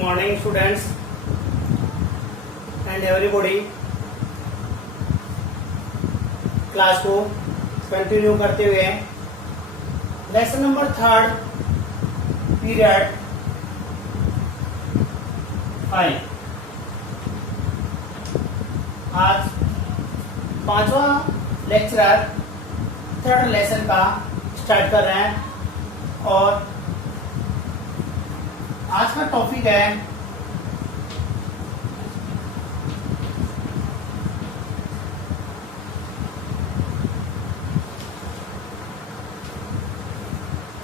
morning students and everybody. Class को continue करते हुए लेसन नंबर 3 पीरियड 5 आज 5वां लेक्चर 3rd लेसन का स्टार्ट कर रहे हैं और आज का टॉपिक है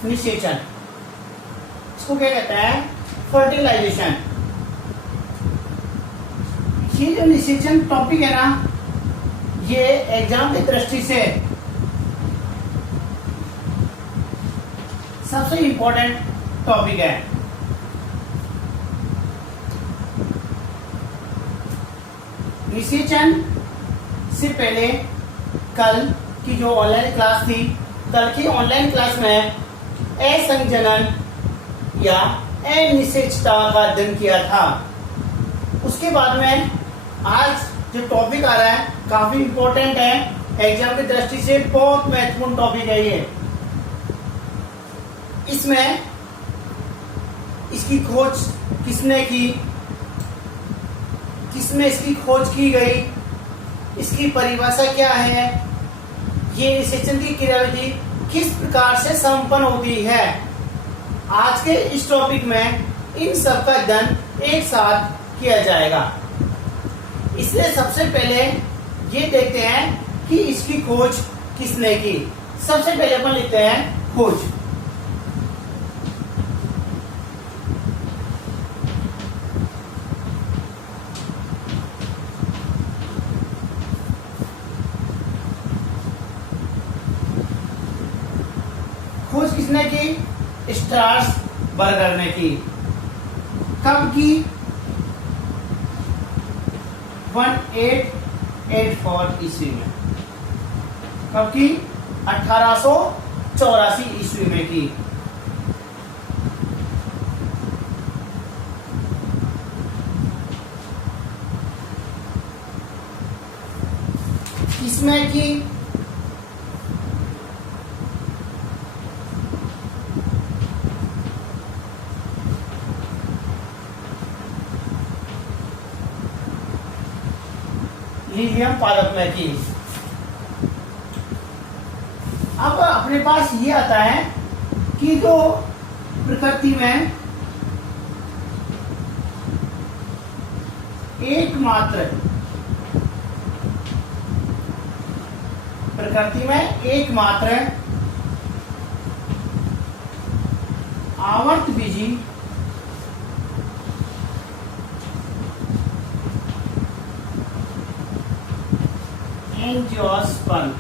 निषेचन। इसको क्या कहते हैं? फर्टिलाइजेशन। ये जो निषेचन टॉपिक है ना, ये एग्जाम की दृष्टि से सबसे इंपॉर्टेंट टॉपिक है। निषेचन से पहले कल की जो ऑनलाइन क्लास थी, कल की ऑनलाइन क्लास में असंजनन या अनिषेचता का अध्ययन किया था। उसके बाद में आज जो टॉपिक आ रहा है काफी इंपॉर्टेंट है, एग्जाम की दृष्टि से बहुत महत्वपूर्ण टॉपिक है ये। इसमें इसकी खोज किसने की, किसमें इसकी खोज की गई, इसकी परिभाषा क्या है, ये निषेचन की क्रियाविधि किस प्रकार से संपन्न होती है। आज के इस टॉपिक में इन सब का अध्ययन एक साथ किया जाएगा। इसलिए सबसे पहले ये देखते हैं कि इसकी खोज किसने की। सबसे पहले अपन लिखते हैं खोज। खोज किसने की? स्ट्रासबर्गर ने की। कब की? 1884 ईस्वी में। कब की? 1884 ईस्वी में की। किसमें की? लीलियम पादप में की। अब अपने पास ये आता है कि जो प्रकृति में एकमात्र आवर्तबीजी एंजियोस्पर्म,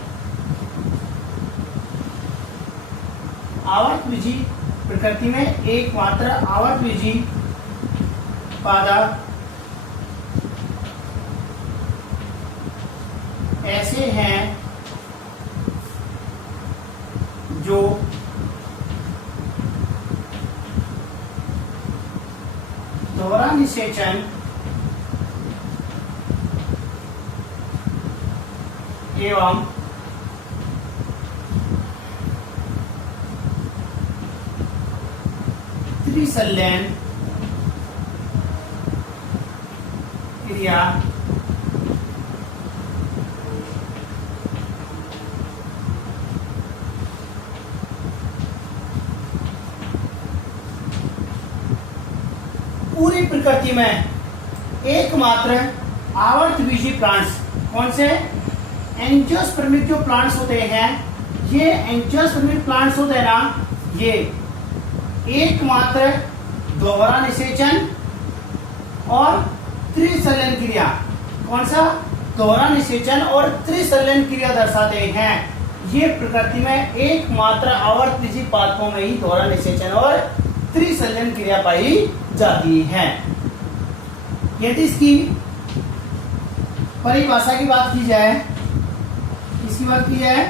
आवर्तबीजी प्रकृति में एकमात्र आवर्तबीजी पादप ऐसे हैं जो दोहरा निषेचन एवं त्रिसंलयन क्रिया पूरी प्रकृति में एकमात्र आवर्तबीजी प्लांट्स कौन से? एंजियोस्पर्मिक जो प्लांट्स होते हैं, ये एंजियोस्पर्मिक प्लांट्स होते हैं ना, ये एकमात्र दोहरा निषेचन और त्रिसंलयन क्रिया, कौन सा? दोहरा निषेचन और त्रिसंलयन क्रिया दर्शाते हैं। ये प्रकृति में एकमात्र आवर्तबीजी पादपों में ही दोहरा निषेचन और त्रिसंलयन क्रिया पाई जाती है। यदि इसकी परिभाषा की बात की जाए, इसकी बात की जाए,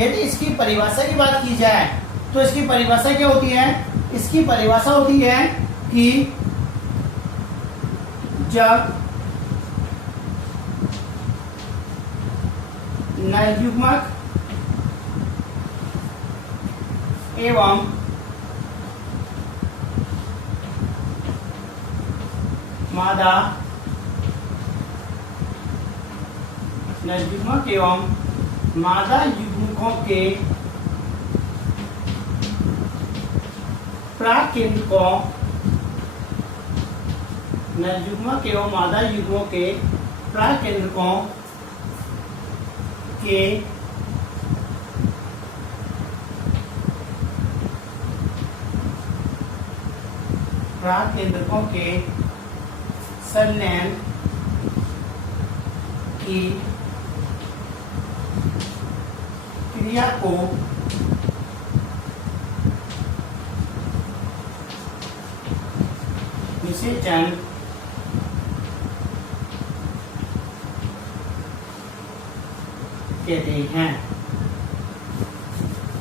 यदि इसकी परिभाषा की बात की जाए तो इसकी परिभाषा क्या होती है? इसकी परिभाषा होती है कि जब नरयुग्मक एवं मादा नरयुग्मक एवं मादा युग्मकों के प्राकेंद्रकों नरयुग्मक एवं मादा युग्मों के प्राकेंद्रकों के प्राकेंद्रकों के संलयन की क्रिया को निषेचन कहते हैं।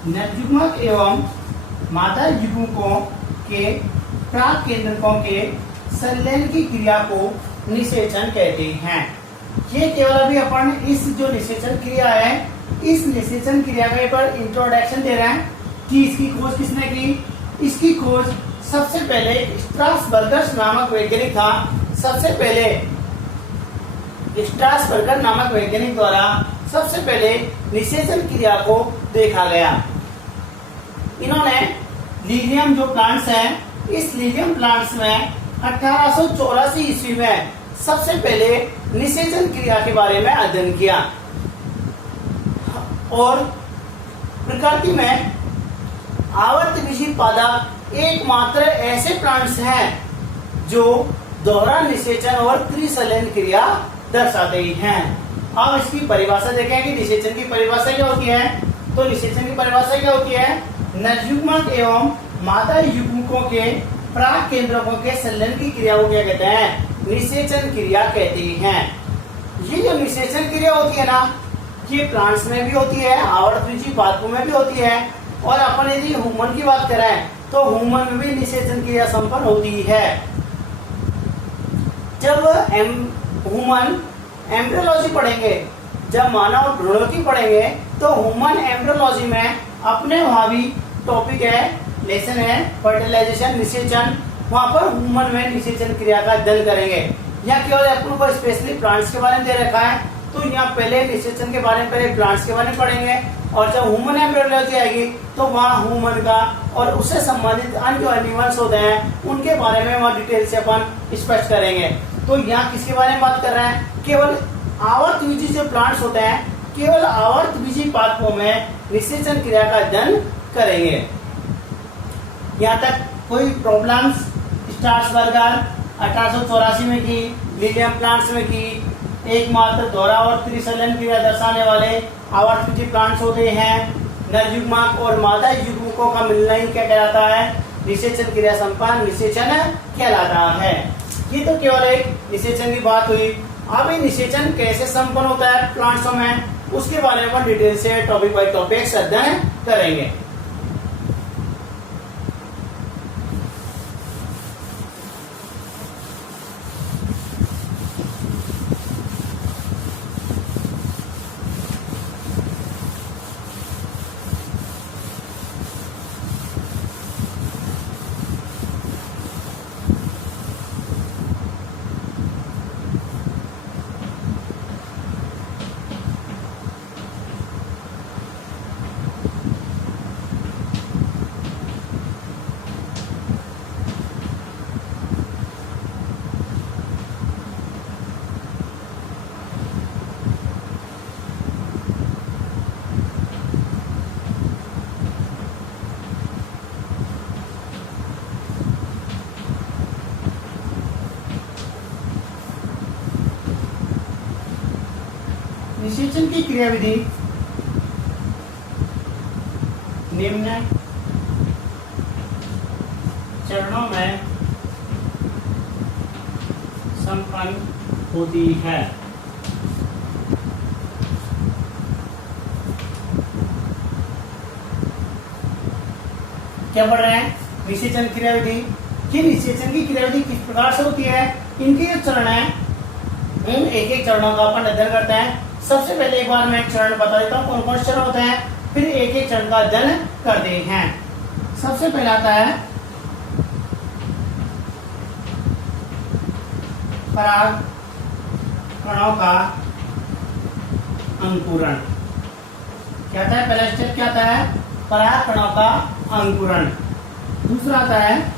नरयुग्मक एवं मादा युग्मकों के प्राकेंद्रकों के संलयन की क्रिया को निषेचन कहते हैं। ये केवल अभी अपन इस जो निषेचन क्रिया है, इस निषेचन क्रिया का पर इंट्रोडक्शन दे रहे हैं कि इसकी खोज किसने की। इसकी खोज सबसे पहले स्ट्रासबर्गर नामक वैज्ञानिक था। सबसे पहले स्ट्रासबर्गर नामक वैज्ञानिक द्वारा सबसे पहले निषेचन क्रिया को देखा गया। इन्होंने लीलियम जो प्लांट्स हैं, इस लीलियम प्लांट्स में 1884 ईस्वी में सबसे पहले निषेचन क्रिया के बारे में अध्ययन किया। और प्रकृति में आवर्तविषी पादप एकमात्र ऐसे प्लांट्स हैं जो दोहरा निषेचन और त्रिसंलयन क्रिया दर्शाते हैं। अब इसकी परिभाषा देखें कि निषेचन की परिभाषा क्या होती है। तो निषेचन की परिभाषा क्या होती है, नरयुग्मक एवं मादा युग्मकों के प्राकेंद्रकों के संलयन की क्रिया को क्या कहते हैं, निषेचन क्रिया कहती हैं। ये जो निषेचन क्रिया होती है ना, ये प्लांट्स में भी होती है, आवर्तविषी पादपों में भी होती है, और अपन यदि ह्यूमन की बात करें तो ह्यूमन में भी निषेचन क्रिया संपन्न होती है। जब ह्यूमन एम्ब्रियोलॉजी पढ़ेंगे, जब मानव भ्रूणों पढ़ेंगे, तो ह्यूमन एम्ब्रियोलॉजी में अपने वहां भी टॉपिक है, लेसन है फर्टिलाइजेशन, निषेचन। वहां पर ह्यूमन में निषेचन क्रिया का अध्ययन करेंगे। यहाँ केवल अपन को स्पेशली प्लांट्स के बारे में दे रखा है, तो यहाँ पहले निषेचन के बारे में पहले प्लांट्स के बारे में पढ़ेंगे, और जब ह्यूमन एम्ब्रियोलॉजी आएगी तो वहाँ ह्यूमन का और उससे संबंधित अन्य जो एनिमल्स होते हैं उनके बारे में वहाँ डिटेल से अपन स्पष्ट करेंगे। तो यहाँ किसके बारे में बात कर रहे हैं, केवल आवर्तविषी जो प्लांट्स होते हैं, केवल आवर्तविषी पादपों में निषेचन क्रिया का अध्ययन करेंगे। यहाँ तक कोई प्रॉब्लम्स? स्ट्रासबर्गर 1884 में की, लीलियम प्लांट्स में की, एकमात्र दोहरा और त्रिसंलयन क्रिया दर्शाने वाले आवर्तविषी प्लांट्स होते हैं। नरयुग्मक और मादा युग्मकों का मिलना ही क्या कहलाता है, निषेचन क्रिया संपन्न निषेचन कहलाता है। ये तो केवल एक निषेचन की बात हुई। अब ये निषेचन कैसे संपन्न होता है प्लांट्सों में, उसके बारे में डिटेल से टॉपिक बाय टॉपिक अध्ययन करेंगे। निषेचन की क्रियाविधि निम्न चरणों में संपन्न होती है। क्या पढ़ रहे हैं, निषेचन क्रियाविधि। कि निषेचन की क्रियाविधि किस प्रकार से होती है, इनके जो चरण है उन एक एक चरणों का अपन अध्ययन करते हैं। सबसे पहले एक बार मैं चरण बता देता हूँ कौन कौन से चरण होते हैं, फिर एक एक चरण का अध्ययन करते हैं। सबसे पहला आता है पराग कणों का अंकुरण। क्या आता है? पहला स्टेप क्या आता है? पराग कणों का अंकुरण। दूसरा आता है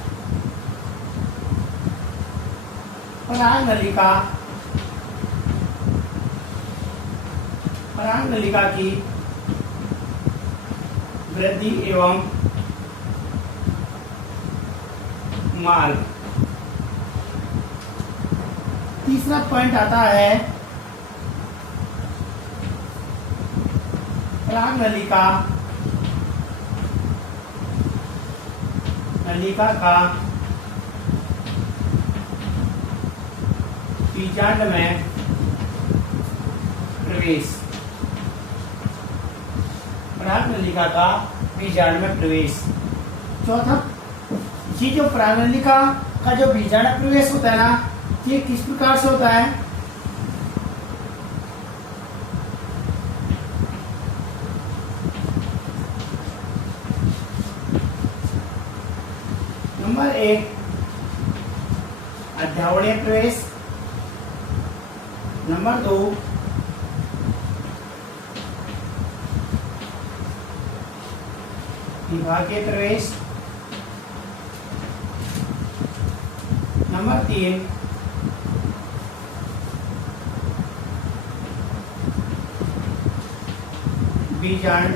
पराग नलिका की वृद्धि एवं मार्ग। तीसरा पॉइंट आता है पराग नलिका का बीजांड में प्रवेश। पराग नलिका का बीजांड में प्रवेश। चौथा, ये जो पराग नलिका का जो बीजांड प्रवेश होता है ना, ये किस प्रकार से होता है? नंबर 1 अध्यावरीय प्रवेश। नंबर 2 विभागीय प्रवेश। नंबर 3 बीजांड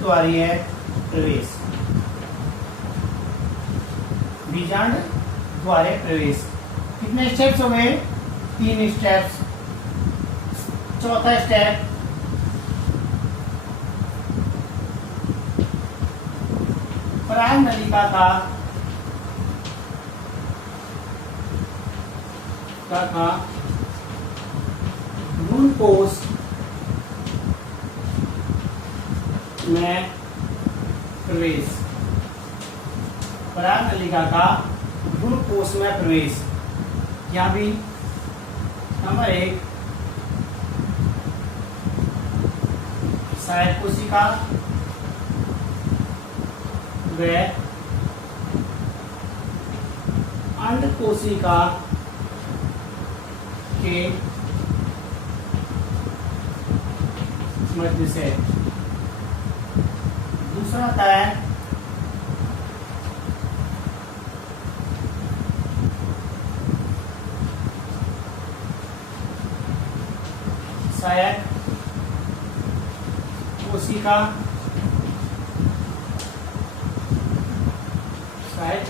द्वारीय प्रवेश। बीजांड द्वारीय प्रवेश। कितने स्टेप्स हो गए? 3 स्टेप्स। चौथा स्टेप पराग नलिका का भ्रूण कोश में प्रवेश। पराग नलिका का भ्रूण कोश में प्रवेश। यहाँ भी नंबर 1 सहायक कोशिका व अंड कोशिका के मध्य से। दूसरा आता है सहायक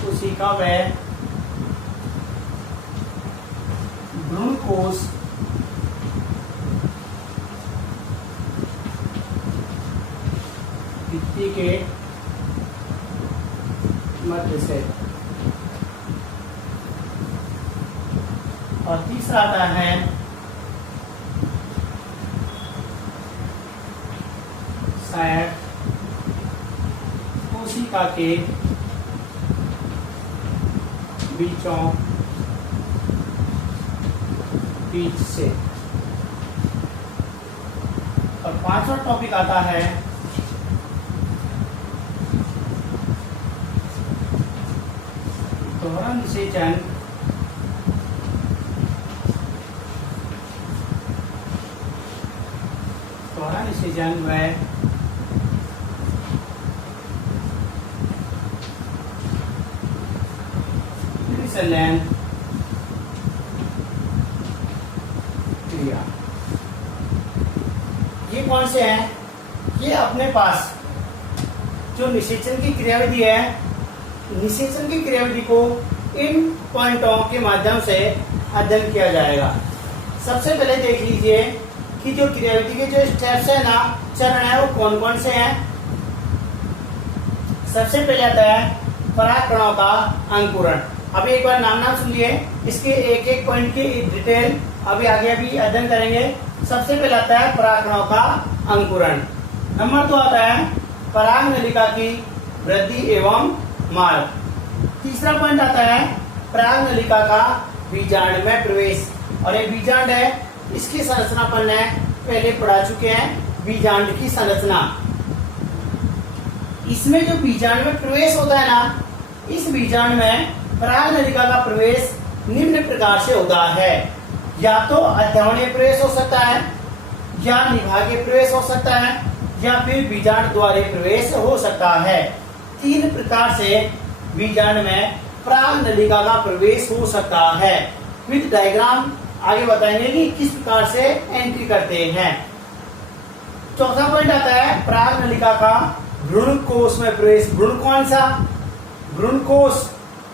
कोशिका व भ्रूण कोश भित्ति के मध्य से। और तीसरा आता है सहायक कोशिका के बीच से। और पांचवा टॉपिक आता है दोहरा निषेचन व संलयन क्रिया। ये कौन से हैं? ये अपने पास जो निषेचन की क्रियाविधि है, निषेचन की क्रियाविधि को इन पॉइंटों के माध्यम से अध्ययन किया जाएगा। सबसे पहले देख लीजिए कि जो क्रियाविधि के जो स्टेप्स है ना, चरण है, वो कौन कौन से हैं। सबसे पहले आता है पराग कणों का अंकुरण। अभी एक बार नाम सुन लिए, इसके एक एक पॉइंट की डिटेल अभी आगे भी अध्ययन करेंगे। सबसे पहले आता है पराग कणों का अंकुरण। नंबर 2 आता है पराग नलिका की वृद्धि एवं मार्ग। तीसरा पॉइंट आता है पराग नलिका का बीजांड में प्रवेश। और एक बीजांड है, इसकी संरचना अपन ने पहले पढ़ा चुके हैं, बीजांड की संरचना। इसमें जो बीजांड में प्रवेश होता है ना, इस बीजांड में पराग नलिका का प्रवेश निम्न प्रकार से होता है। या तो अध्यवनीय प्रवेश हो सकता है, या निभागीय प्रवेश हो सकता है, या फिर बीजांड द्वारे प्रवेश हो सकता है। 3 प्रकार से बीजांड में पराग नलिका का प्रवेश हो सकता है। विद डायग्राम आगे बताएंगे कि किस प्रकार से एंट्री करते हैं। चौथा पॉइंट आता है पराग नलिका का भ्रूणकोश में प्रवेश। भ्रूण कौन सा? भ्रूणकोश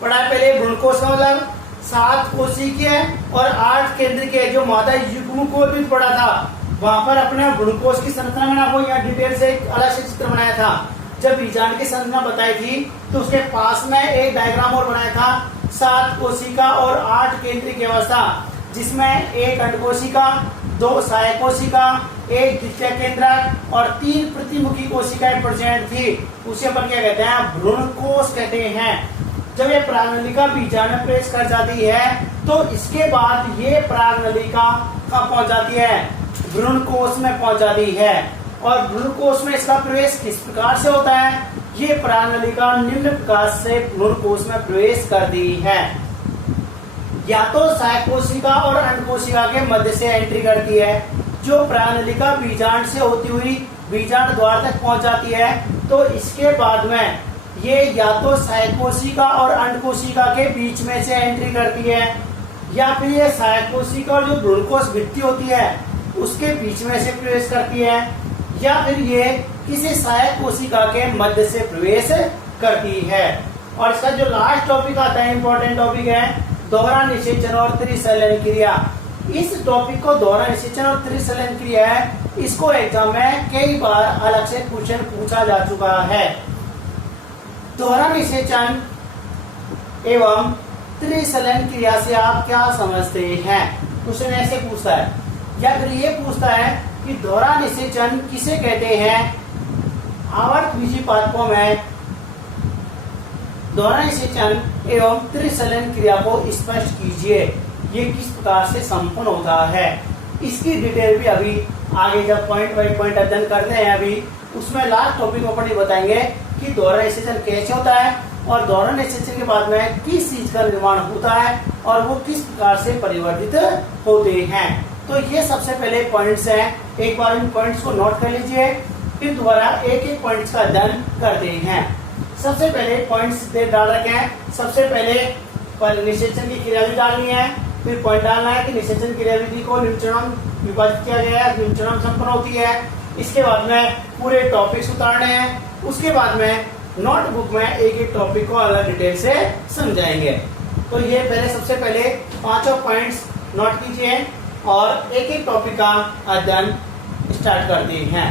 पढ़ा पहले। भ्रूणकोश का मतलब 7 कोशिकीय और 8 केंद्रीय, जो मादा युग्म को भी पढ़ा था, वहां पर अपने भ्रूणकोश की संरचना में आपको यहाँ डिटेल से एक अलग से चित्र बनाया था। जब बीजांड की संरचना बताई थी तो उसके पास में एक डायग्राम और बनाया था, 7 कोशिका और 8 केंद्रीय की अवस्था, जिसमें 1 अंडकोशिका, 2 सहायक कोशिका, 1 द्वितीय केंद्रक और 3 प्रतिमुखी कोशिकाएं प्रेजेंट थी। उसे अपन क्या कहते हैं? भ्रूणकोश कहते हैं। जब ये पराग नलिका बीजांड में प्रवेश कर जाती है तो इसके बाद ये पराग नलिका कहाँ पहुंच जाती है? भ्रूणकोश में पहुंच जाती है। और भ्रूणकोश में इसका प्रवेश किस प्रकार से होता है? ये पराग नलिका निम्न प्रकार से भ्रूणकोश में प्रवेश करती है। या तो सहायक कोशिका और अंडकोशिका के मध्य से एंट्री करती है। जो पराग नलिका बीजांड से होती हुई बीजांड द्वार तक पहुंच जाती है तो इसके बाद में ये या तो सहायक कोशिका और अंडकोशिका के बीच में से एंट्री करती है, या फिर ये सहायक कोशिका और जो भ्रूणकोश भित्ति होती है उसके बीच में से प्रवेश करती है, या फिर ये किसी सहायक कोशिका के मध्य से प्रवेश करती है। और इसका जो लास्ट टॉपिक आता है, इंपॉर्टेंट टॉपिक है, दोहरा निषेचन और त्रिसलन क्रिया। इस टॉपिक को दोहरा निषेचन और त्रिसलन क्रिया है, इसको एग्जाम में कई बार अलग से क्वेश्चन पूछा जा चुका है। दोहरा निषेचन एवं त्रिसलन क्रिया से आप क्या समझते हैं? क्वेश्चन ऐसे पूछता है, या फिर ये पूछता है कि दोहरा निषेचन किसे कहते हैं? आवर्त बीजी पादपों में दोहरा निषेचन एवं त्रिसलन क्रिया को स्पष्ट कीजिए। ये किस प्रकार से संपन्न होता है? इसकी डिटेल भी अभी आगे जब पॉइंट बाई पॉइंट अध्ययन करते हैं अभी, उसमें लास्ट टॉपिक पर ही बताएंगे कि दोहरा निषेचन कैसे होता है और दोहरा निषेचन के बाद में किस चीज का निर्माण होता है और वो किस प्रकार से परिवर्तित होते हैं। तो ये सबसे पहले पॉइंट्स हैं, एक बार इन पॉइंट्स को नोट कर लीजिए, फिर दोबारा एक एक पॉइंट्स का अध्ययन करते हैं। सबसे पहले पॉइंट्स डाल रखे हैं। सबसे पहले निषेचन की क्रियाविधि डालनी है, फिर पॉइंट डालना है कि निषेचन क्रियाविधि को निम्नचरण विभाजित किया गया है, निम्नचरण संपन्न होती है। इसके बाद में पूरे टॉपिक्स उतारने हैं, उसके बाद में नोटबुक में एक एक टॉपिक को अलग डिटेल से समझाएंगे। तो ये पहले सबसे पहले 5 पॉइंट्स नोट कीजिए और एक एक टॉपिक का अध्ययन स्टार्ट करते हैं।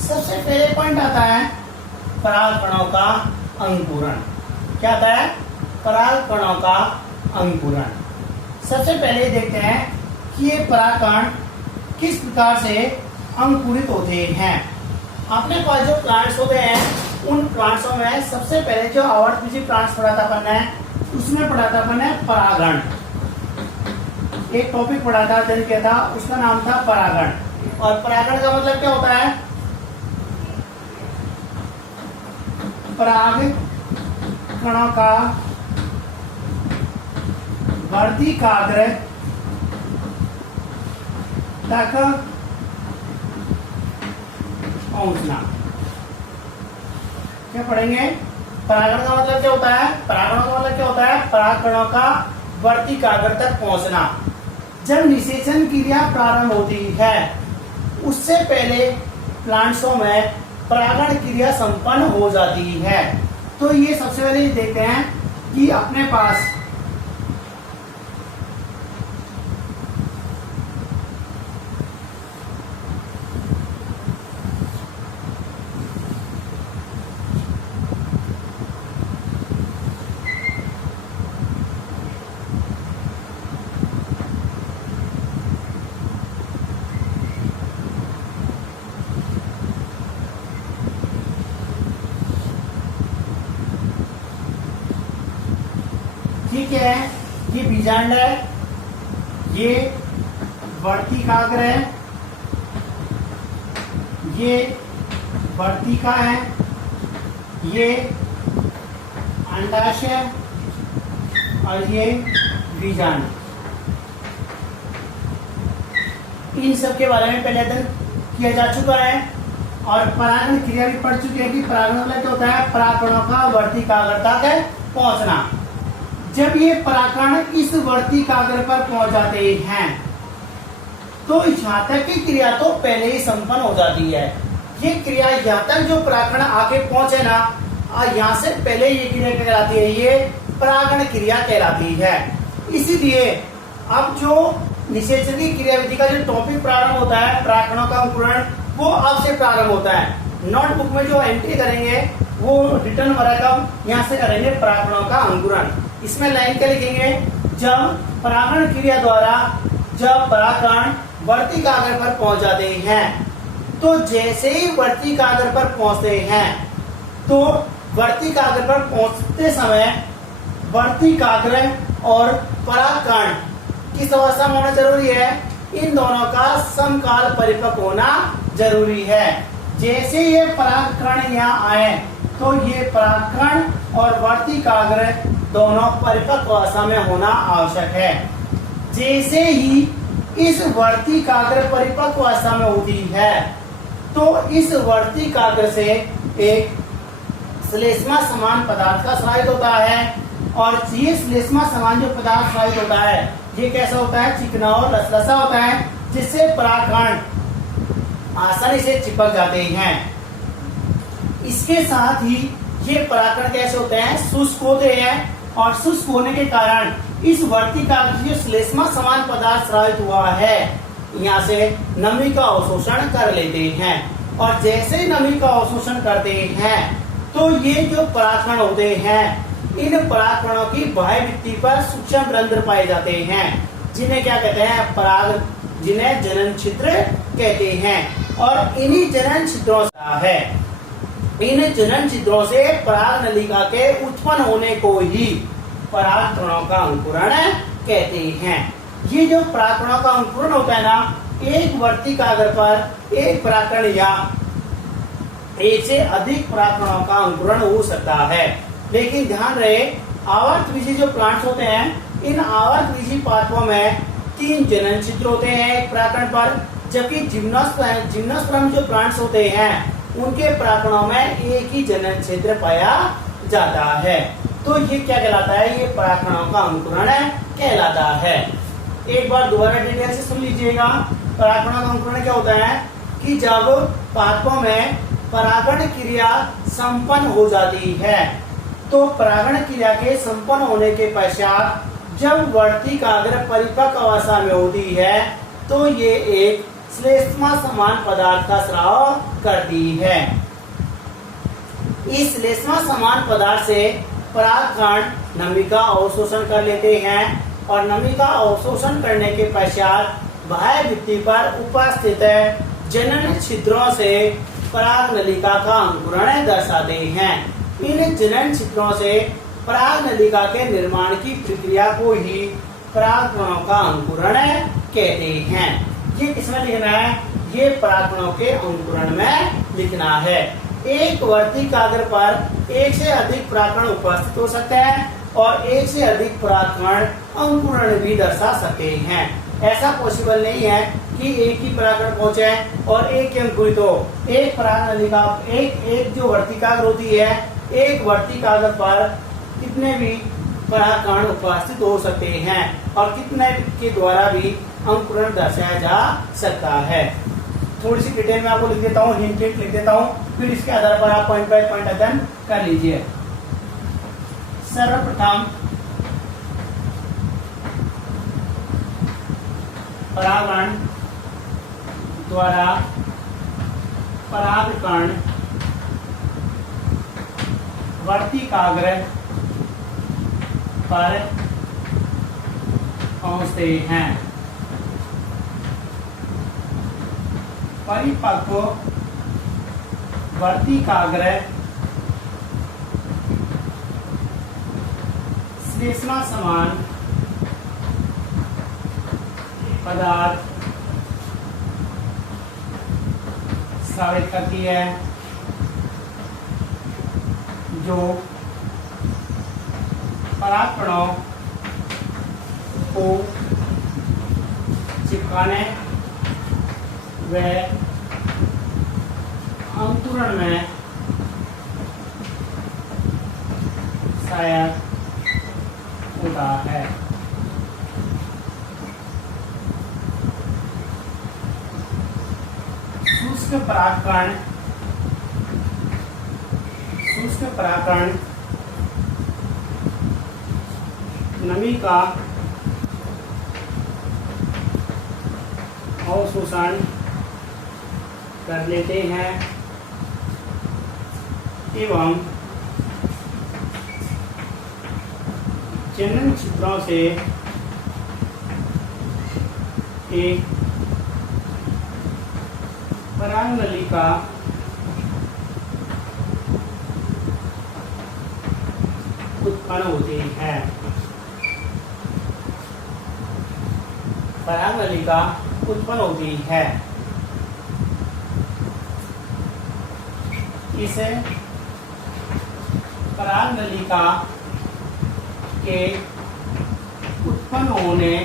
सबसे पहले पॉइंट आता है परागकणों का अंकुरण। क्या आता है? परागकणों का अंकुरण। सबसे पहले देखते हैं कि ये परागकण किस प्रकार से अंकुरित होते हैं। अपने पास जो प्लांट्स होते हैं उन प्लांट्सों में सबसे पहले जो आवर्तबीजी प्लांट्स पढ़ा था अपन ने, उसमें पढ़ा था अपन ने परागण। एक टॉपिक पढ़ा था क्या था, उसका नाम था परागण। और परागण का मतलब क्या होता है? पराग कणों का वर्तिकाग्र तक पहुंचना। क्या पढ़ेंगे? परागण का मतलब क्या होता है? परागण का मतलब क्या होता है? पराग कणों का वर्तिकाग्र तक पहुंचना। जब निषेचन क्रिया प्रारंभ होती है उससे पहले प्लांट्सों में परागण क्रिया संपन्न हो जाती है। तो ये सबसे पहले देखते हैं कि अपने पास ठीक है, ये बीजांड है, ये वर्तिकाग्र है, ये वर्तिका है, ये अंडाशय और ये बीजांड। इन सब के बारे में पहले अध्ययन किया जा चुका है और परागण क्रिया भी पढ़ चुके हैं कि परागण मतलब क्या होता है, परागणों का वर्तिकाग्र तक पहुंचना। जब ये परागण इस वर्तिकाग्र पर पहुंच जाते हैं तो यहाँ तक की क्रिया तो पहले ही संपन्न हो जाती है। ये क्रिया यहाँ तक जो परागण आके पहुंचे ना, यहाँ से पहले ये क्रिया कहलाती है, ये परागण क्रिया कहलाती है। इसीलिए अब जो निषेचन की क्रियाविधि का जो टॉपिक प्रारंभ होता है, परागणों का अंकुरण, वो अब से प्रारंभ होता है। नोटबुक में जो एंट्री करेंगे वो रिटर्न वर्क यहाँ से करेंगे परागणों का अंकुरण। इसमें लाइन क्या लिखेंगे, जब परागण क्रिया द्वारा जब परागण वर्तिकाग्र पर पहुंच जाते हैं, तो जैसे ही वर्तिकाग्र पर पहुंचते हैं तो वर्तिकाग्र पर पहुंचते समय वर्तिकाग्र और परागण किस अवस्था में होना जरूरी है, इन दोनों का समकाल परिपक्व होना जरूरी है। जैसे ये परागकण यहाँ आए तो ये परागकण और वर्तिकाग्र दोनों परिपक्व अवस्था में होना आवश्यक है। जैसे ही इस वर्तिकाग्र परिपक्व अवस्था में होती है तो इस वर्तिकाग्र से एक श्लेष्मा समान पदार्थ का स्रावित होता है और ये श्लेष्मा समान जो पदार्थ स्रावित होता है ये कैसा होता है, चिकना और लसलसा होता है, जिससे परागकण आसानी से चिपक जाते हैं। इसके साथ ही ये परागकण कैसे होते हैं, शुष्क होते हैं और शुष्क होने के कारण इस वर्तिकाग्र जो श्लेष्मा समान पदार्थ स्रावित हुआ है यहाँ से नमी का अवशोषण कर लेते हैं और जैसे ही नमी का अवशोषण करते हैं तो ये जो परागकण होते हैं, इन परागकणों की बाह्य भित्ति पर सूक्ष्म रंध्र पाए जाते हैं, जिन्हें क्या कहते हैं, पराग, जिन्हें जनन छिद्र कहते हैं। और इन्हीं जनन छिद्रों है, इन जनन छिद्रों से पराग नलिका के उत्पन्न होने को ही परागकणों का अंकुरण कहते हैं। ये जो परागकणों का अंकुरण होता है ना, एक वर्तिकाग्र पर एक परागकण या एक से अधिक परागकणों का अंकुरण हो सकता है। लेकिन ध्यान रहे, आवर्त बीजी जो प्लांट्स होते हैं, इन आवर्त बीजी पादपों में 3 जनन छिद्र होते हैं एक परागकण पर, जबकि जिम्नोस्पर्म जो प्लांट्स होते हैं उनके परागकणों में एक ही जनन छिद्र पाया जाता है। तो ये क्या कहलाता है, ये परागकणों का अंकुरण कहलाता है। एक बार दोबारा डिटेल से सुन लीजिएगा। परागकणों का अंकुरण क्या होता है कि जब पादपों में परागण क्रिया संपन्न हो जाती है तो परागण क्रिया के संपन्न होने के पश्चात जब वर्तिकाग्र परिपक्व अवस्था में होती है तो ये एक श्लेष्मा समान पदार्थ का स्राव करती है। इस श्लेष्मा समान पदार्थ से परागकण नमी का अवशोषण कर लेते हैं और नमी का अवशोषण करने के पश्चात बाह्य भित्ति पर उपस्थित जनन छिद्रों से पराग नलिका का अंकुरण दर्शाते हैं। इन जनन छिद्रों से पराग नलिका के निर्माण की प्रक्रिया को ही परागकणों का अंकुरण कहते हैं। ये किसमें लिखना है, ये परागकणों के अंकुरण में लिखना है। एक वर्तिकाग्र पर एक से अधिक परागकण उपस्थित हो सकते हैं और एक से अधिक परागकण अंकुरण भी दर्शा सकते हैं। ऐसा पॉसिबल नहीं है कि एक ही परागकण पहुंचे और एक ही अंकुरित हो। एक पराग नलिका एक जो वर्तिकाग्र होती है, एक वर्तिकाग्र पर कितने भी परागकण उपस्थित हो सकते हैं और कितने के द्वारा भी अंकुरण दर्शाया जा सकता है। थोड़ी सी डिटेल में आपको लिख देता हूँ, हिंट लिख देता हूँ, फिर इसके आधार पर आप पॉइंट बाय पॉइंट अध्ययन कर लीजिए। सर्वप्रथम परागण द्वारा परागकण वर्तिकाग्र पर पहुंचते हैं। परिपक्व वर्तिकाग्र श्लेष्मा समान पदार्थ स्रावित करती है जो परागकणों को चिपकाने व अंकुरण में सहायक होता है। शुष्क परागकण नमी का अवशोषण कर लेते हैं एवं जनन छिद्रों से एक परागनलिका उत्पन्न होती है। परागनलिका उत्पन्न होती है। इस परागनलिका के उत्पन्न होने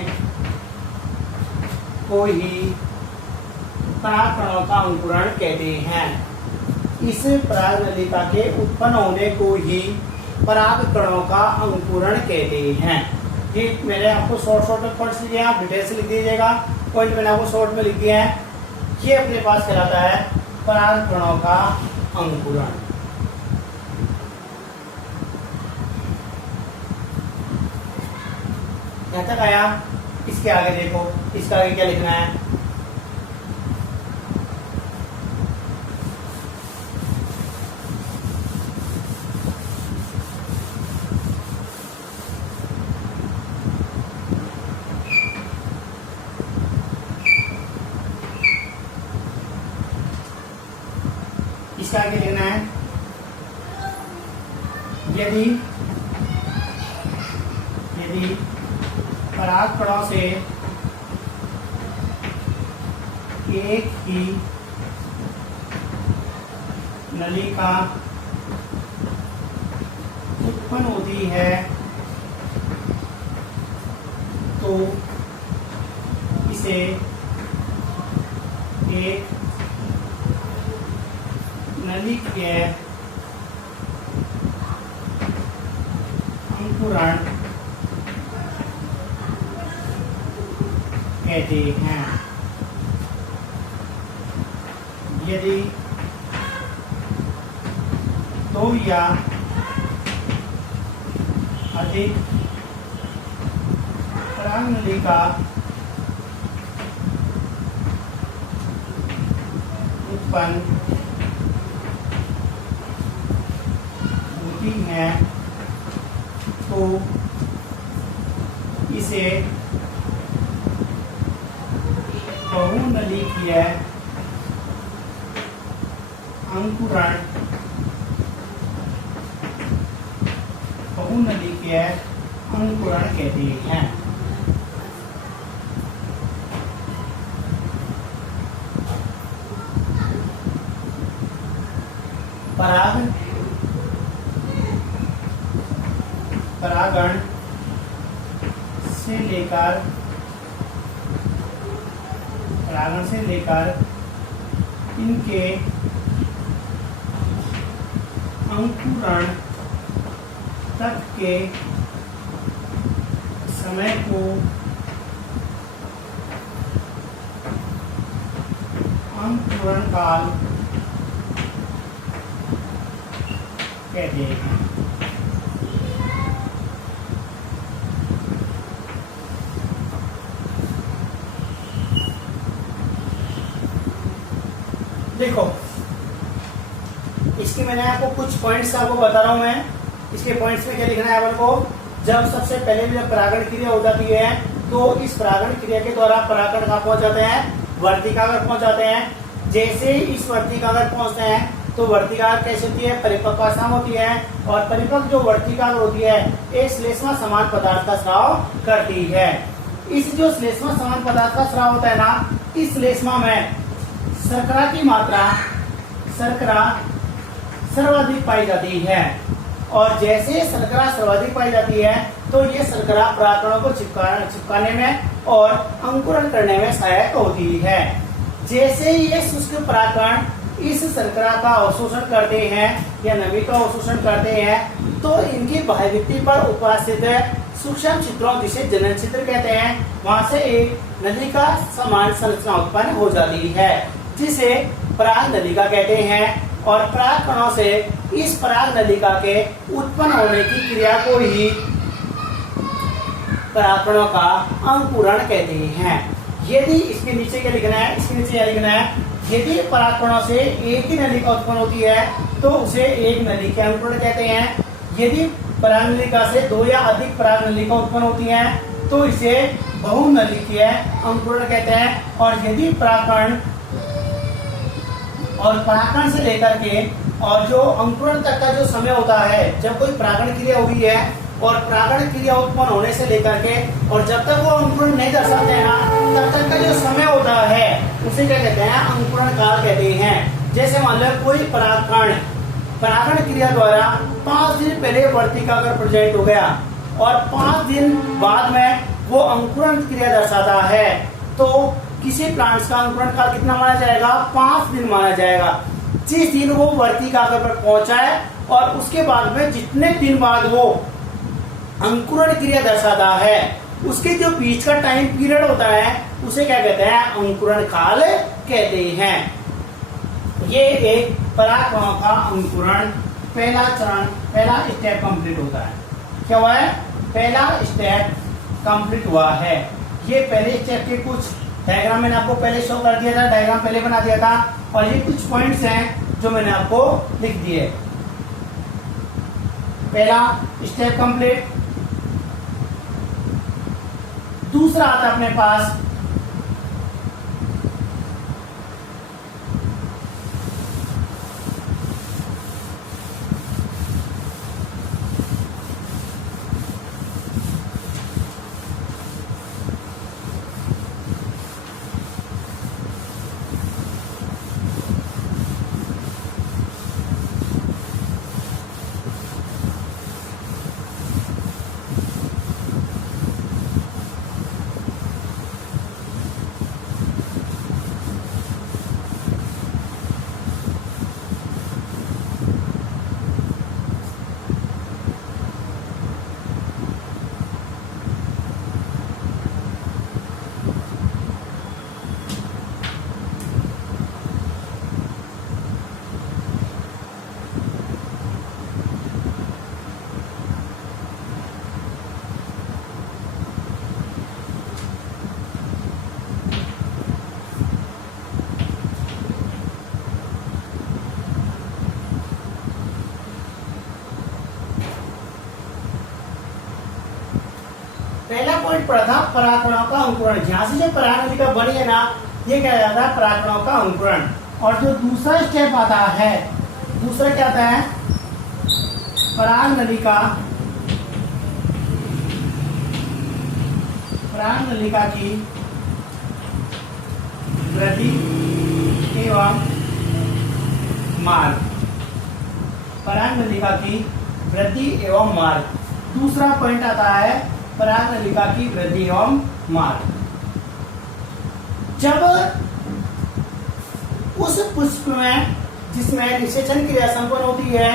को ही परागकणों का अंकुरण कहते हैं। इस परागनलिका के उत्पन्न होने को ही परागकणों का अंकुरण कहते हैं। ये मैंने आपको शॉर्ट में पढ़ लीजिए, आप डिटेल से लिख दीजिएगा। पॉइंट मैंने आपको शॉर्ट में लिख दिया है। ये अपने पास कहलाता है परागकणों का अंकुरण। यहाँ तक आया। इसके आगे देखो, इसका आगे क्या लिखना है। इसका आगे लिखना है यदि परागकणों से एक ही नलिका उत्पन्न होती है तो इसे एक नलिकीय अंकुरण कहते हैं। यदि दो या अधिक परागनलिका उत्पन्न होती है तो इसे बहुनलिकीय अंकुरण कहते हैं। परागण से लेकर इनके अंकुरण तक के समय को अंकुरण काल कहते हैं। देखो इसके मैंने आपको कुछ पॉइंट्स आपको बता रहा हूं मैं। इसके पॉइंट्स में क्या लिखना है अपन को, जब सबसे पहले जब परागण क्रिया हो जाती है तो इस परागण क्रिया के द्वारा परागण कहाँ पहुंच जाते हैं, वर्तिकाग्र पहुंच जाते हैं। जैसे इस वर्तिकाग्र पहुंचते हैं तो वर्तिकाग्र कैसे होती है, परिपक्वावस्था होती है, और परिपक्व जो वर्तिकाग्र होती है एक श्लेष्मा समान पदार्थ का स्राव करती है। इस जो श्लेष्मा समान पदार्थ का स्राव होता है ना, इस श्लेष्मा में शर्करा की मात्रा सर्वाधिक पाई जाती है, और जैसे शर्करा सर्वाधिक पाई जाती है तो ये शर्करा परागकणों को चिपकाने में और अंकुरण करने में सहायक होती है। जैसे ये शुष्क परागकण इस शर्करा का अवशोषण करते हैं या नमी का अवशोषण करते हैं तो इनकी बाह्यभित्ति पर उपस्थित सूक्ष्म छिद्रों जिसे जनन छिद्र कहते हैं, वहां से एक नलिका समान संरचना उत्पन्न हो जाती है जिसे पराग नलिका कहते हैं। और पराग कणों से इस पराग नलिका के उत्पन्न होने की क्रिया को ही परागकणों का अंकुरण कहते हैं। यदि इसके नीचे क्या लिखना है, इसके नीचे क्या लिखना है, यदि परागकणों से एक ही नलिका उत्पन्न होती है तो उसे एक नलिका अंकुरण कहते हैं। यदि पराग नलिका से दो या अधिक पराग नलिका उत्पन्न होती है तो इसे बहुनलिकीय अंकुरण कहते हैं। और यदि परागकण और परागकण से लेकर के और जो अंकुरण तक का जो समय होता है, जब कोई परागण क्रिया हुई है और परागण क्रिया उत्पन्न होने से लेकर के और जब तक वो अंकुरण नहीं दर्शाते हैं ना, तब तक का जो समय होता है उसे क्या कहते हैं, अंकुरण काल कहते हैं। जैसे मान लो कोई परागण क्रिया द्वारा 5 दिन पहले वर्तिकाग्र प्रेजेंट हो गया और 5 दिन बाद में वो अंकुरण क्रिया दर्शाता है, तो किसी प्लांट्स का अंकुरण काल कितना माना जाएगा, 5 दिन माना जाएगा। जिस दिन वो वर्तिकाग्र पर पहुंचा है और उसके बाद में जितने दिन बाद वो अंकुरण क्रिया दर्शाता है उसके जो बीच का टाइम पीरियड होता है उसे क्या कहते हैं, अंकुरण काल कहते हैं। ये एक परागकणों का अंकुरण पहला चरण, पहला स्टेप कंप्लीट होता है। क्या हुआ है, पहला स्टेप कंप्लीट हुआ है। ये पहले स्टेप के कुछ डायग्राम मैंने आपको पहले शो कर दिया था, डायग्राम पहले बना दिया था, और ये कुछ पॉइंट्स हैं जो मैंने आपको लिख दिए। पहला स्टेप कंप्लीट। दूसरा आता है अपने पास पहला पॉइंट पढ़ा था परागकणों का अंकुरण। जहां से जो पराग नलिका बनी है ना, ये क्या जाता है, परागकणों का अंकुरण। और जो दूसरा स्टेप आता है, दूसरा क्या आता है, पराग नलिका की वृद्धि एवं मार्ग। पराग नलिका की वृद्धि एवं मार्ग। दूसरा पॉइंट आता है पराग नलिका की वृद्धि एवं मार्ग। जब उस पुष्प में जिसमें निषेचन क्रिया संपन्न होती है,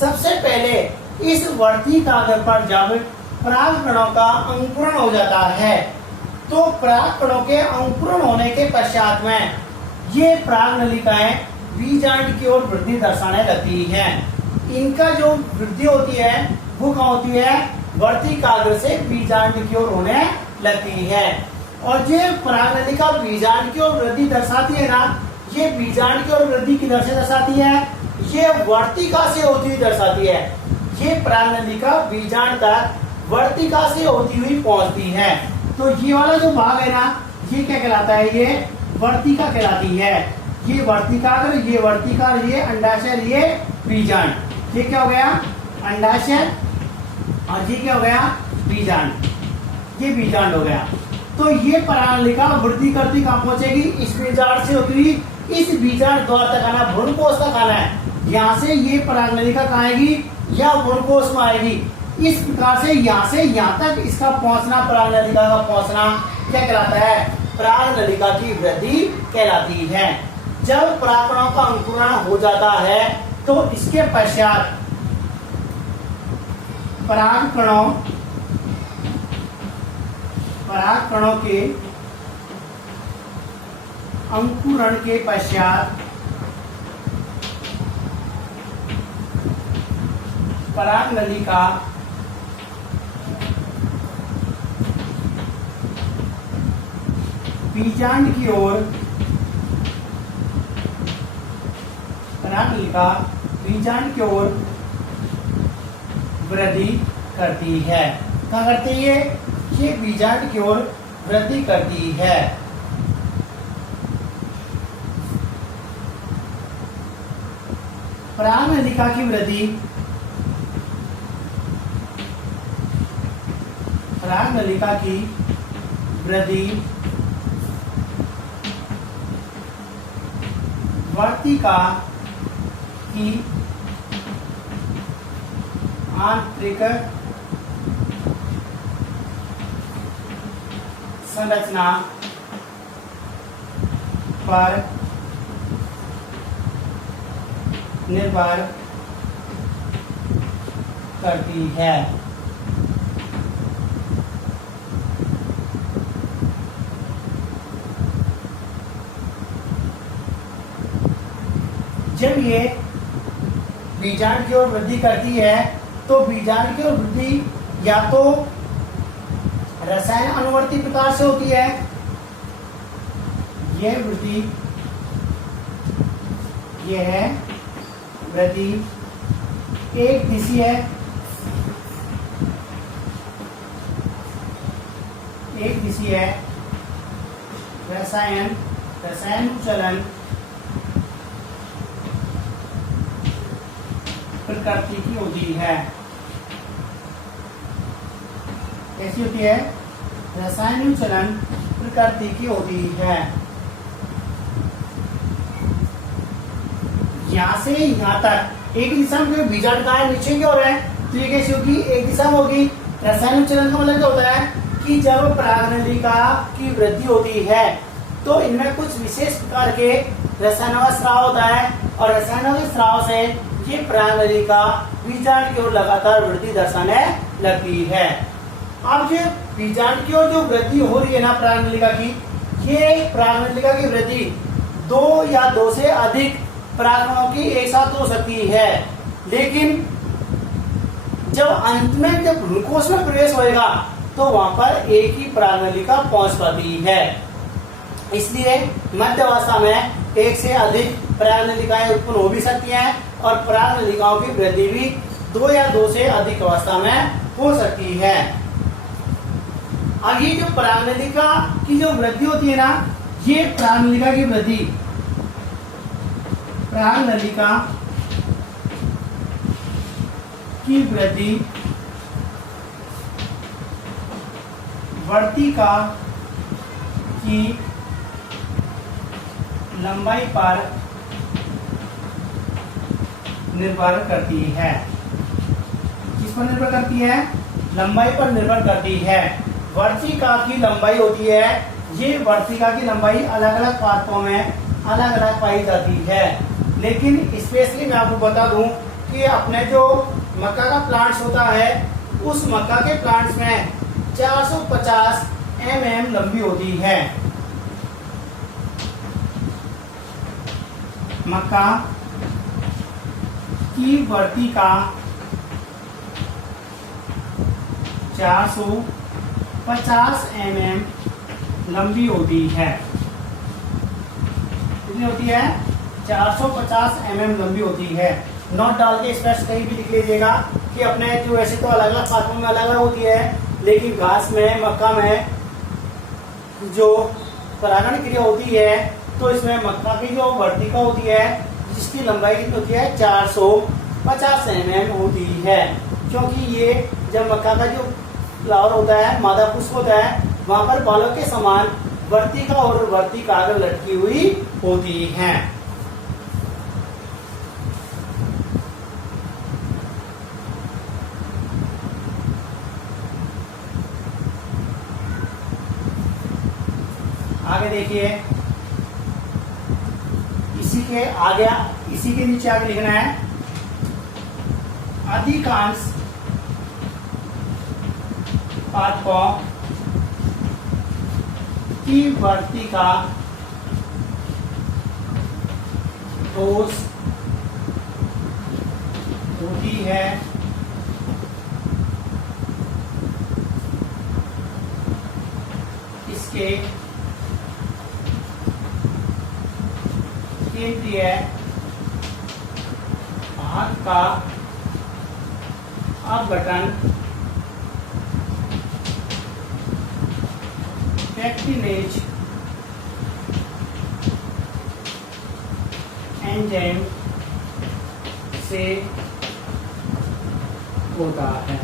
सबसे पहले इस वर्तिकाग्र पर जब परागकणों का अंकुरण हो जाता है। तो परागकणों के अंकुरण होने के पश्चात में ये परागनलिकाएं बीजांड की ओर वृद्धि दर्शाने लगती हैं। इनका जो वृद्धि होती है वो कहाँ होती है, वर्तिकाग्र से बीजांड की ओर होने लगती है। और ये परागनलिका बीजांड की ओर वृद्धि दर्शाती है ना, ये बीजांड की ओर वृद्धि किधर से दर्शाती है, ये वर्तिका से होती हुई दर्शाती है। ये परागनलिका बीजांड तक वर्तिका से होती हुई पहुंचती है। तो ये वाला जो भाग है ना, ये क्या कहलाता है, ये वर्तिका कहलाती है। ये वर्तिकाग्र, ये वर्तिका, ये अंडाशय, ये बीजांड। ये क्या हो गया, अंडाशय, और ये क्या हो गया, बीजांड। ये बीजांड हो गया। तो ये परागनलिका वृद्धि करती कहाँ पहुंचेगी, इस बीजांड से होती हुई इस बीजांड द्वार तक आना, भ्रूणकोश तक आना है। यहाँ से ये परागनलिका कहाँ आएगी, या भ्रूणकोश में आएगी। इस प्रकार से यहाँ से यहाँ तक इसका पहुंचना, परागनलिका का पहुंचना क्या कहलाता है, परागनलिका की वृद्धि कहलाती है। जब परागकणों का अंकुरण हो जाता है तो इसके पश्चात परागकणों के अंकुरण के पश्चात परागनलिका बीजांड की ओर, परागनलिका बीजांड की ओर वृद्धि करती है। क्या करती है, ये बीजांड की ओर वृद्धि करती है। परागनलिका की वृद्धि, परागनलिका की वृद्धि वर्तिका की आंतरिक संरचना पर निर्भर करती है। जब ये बीजांड की ओर वृद्धि करती है तो बीजांड की ओर वृद्धि या तो रसायन अनुवर्ती प्रकार से होती है, यह वृद्धि, यह है वृद्धि एक दिशीय, एक दिशीय रसायन प्रकृति की होती है। कैसी होती है, रसायन चलन प्रकृति की होती है। यहाँ से यहाँ तक एक दिशा में बीजांड का है, नीचे की ओर है, तो ये कैसी होगी, एक दिशा में होगी। रसायन चलन का मतलब क्या होता है कि जब परागनलिका की वृद्धि होती है तो इनमें कुछ विशेष प्रकार के रसायनों का स्राव होता है, और रसायनों के स्राव से ये परागनलिका बीजांड की ओर लगातार वृद्धि दर्शाने लगती है। अब ये बीजांड की ओर जो वृद्धि हो रही है ना परागनलिका की, ये परागनलिका की वृद्धि दो या दो से अधिक परागकणों की एक साथ हो सकती है, लेकिन जब अंत में जब भ्रूणकोश में प्रवेश होएगा तो वहां पर एक ही परागनलिका पहुंच पाती है। इसलिए मध्य अवस्था में एक से अधिक परागनलिकाएं उत्पन्न हो भी सकती हैं, और परागनलिकाओं की वृद्धि भी दो या दो से अधिक अवस्था में हो सकती है। अब ये जो परागनलिका की जो वृद्धि होती है ना, ये परागनलिका की वृद्धि, परागनलिका की वृद्धि वर्तिका की लंबाई पर निर्भर करती है। किस पर निर्भर करती है, लंबाई पर निर्भर करती है। वर्तिका की लंबाई होती है, ये वर्तिका की लंबाई अलग अलग पात्रों में अलग अलग पाई जाती है, लेकिन स्पेशली मैं आपको बता दूं कि अपने जो मक्का का प्लांट्स होता है उस मक्का के प्लांट्स में 450 mm लंबी होती है। मक्का की वर्तिका 450 mm लंबी होती है। कितनी होती है? 450 mm लंबी होती है। नोट डाल के स्पष्ट कहीं भी लिख लीजिएगा कि अपने जो वैसे तो अलग अलग फार्मों में अलग अलग होती है, लेकिन घास में, मक्का में जो परागण क्रिया होती है तो इसमें मक्का की जो वर्तिका होती है जिसकी लंबाई कितनी होती है? 450 mm होती है। क्योंकि ये जब मक्का का जो फ्लावर होता है, मादा पुष्प होता है, वहां पर बालों के समान वर्तिका और वर्तिकाग्र लटकी हुई होती है। आगे देखिए, इसी के नीचे आगे लिखना है अधिकांश पादपों की वर्तिका ठोस होती है। इसके केंद्रीय भाग का अपघटन पेक्टिनेज एंजाइम से होता है।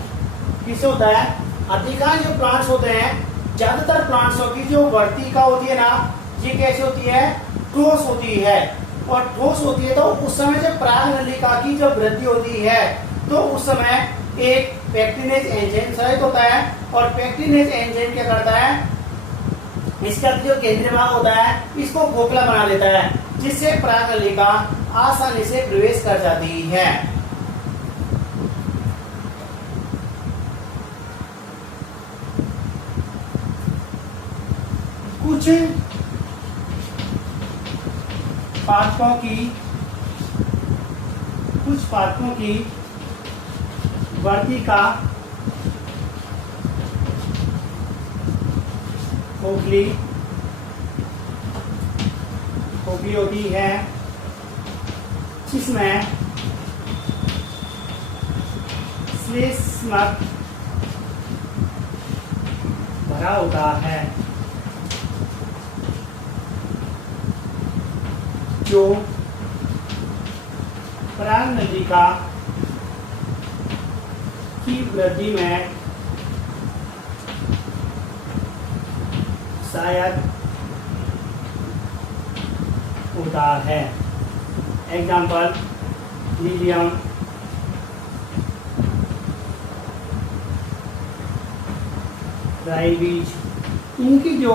किससे होता है? अधिकांश जो प्लांट्स होते हैं, ज्यादातर प्लांट्सों की जो वर्तिका होती है ना, ये कैसे होती है? ठोस होती है। और ठोस होती है तो उस समय जब पराग नलिका की जब वृद्धि होती है तो उस समय एक पेक्टिनेज एंजाइम स्रावित होता है। और पेक्टिनेज एंजाइम क्या करता है? इसका जो केंद्रीय भाग होता है इसको खोखला बना देता है, जिससे पराग नलिका आसानी से प्रवेश कर जाती है। कुछ पादपों की वर्तिका खोखली होती है, जिसमें श्लेष्मक भरा होता है, जो पराग नलिका की वृद्धि में सहायक होता है। एग्जाम्पल लीलियम, राई बीज। इनकी जो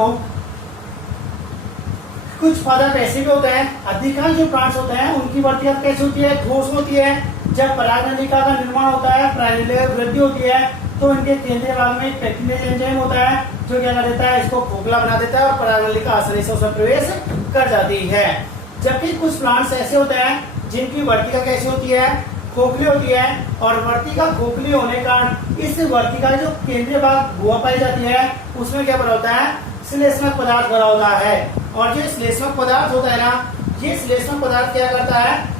कुछ पादप ऐसे भी होते हैं, अधिकांश जो प्लांट्स होते हैं उनकी वर्तिका कैसे होती है? ठोस होती है। जब पराग नलिका का निर्माण होता है, पराग नलिका की वृद्धि होती है तो इनके केंद्रीय भाग में पेक्टिनेज एंजाइम होता है, जो क्या कर देता है? इसको खोखला बना देता है और पराग नलिका आसानी से उसमें प्रवेश कर जाती है। जबकि कुछ प्लांट्स ऐसे होते हैं जिनकी वर्तिका कैसी होती है? खोखली होती है। और वर्तिका खोखली होने का इस वर्तिका जो केंद्रीय भाग गुहा पाई जाती है उसमें क्या भरा होता है? श्लेष्मक पदार्थ भरा होता है। और जो श्लेष्मक पदार्थ होता है ना, ये श्लेष्मक पदार्थ क्या करता है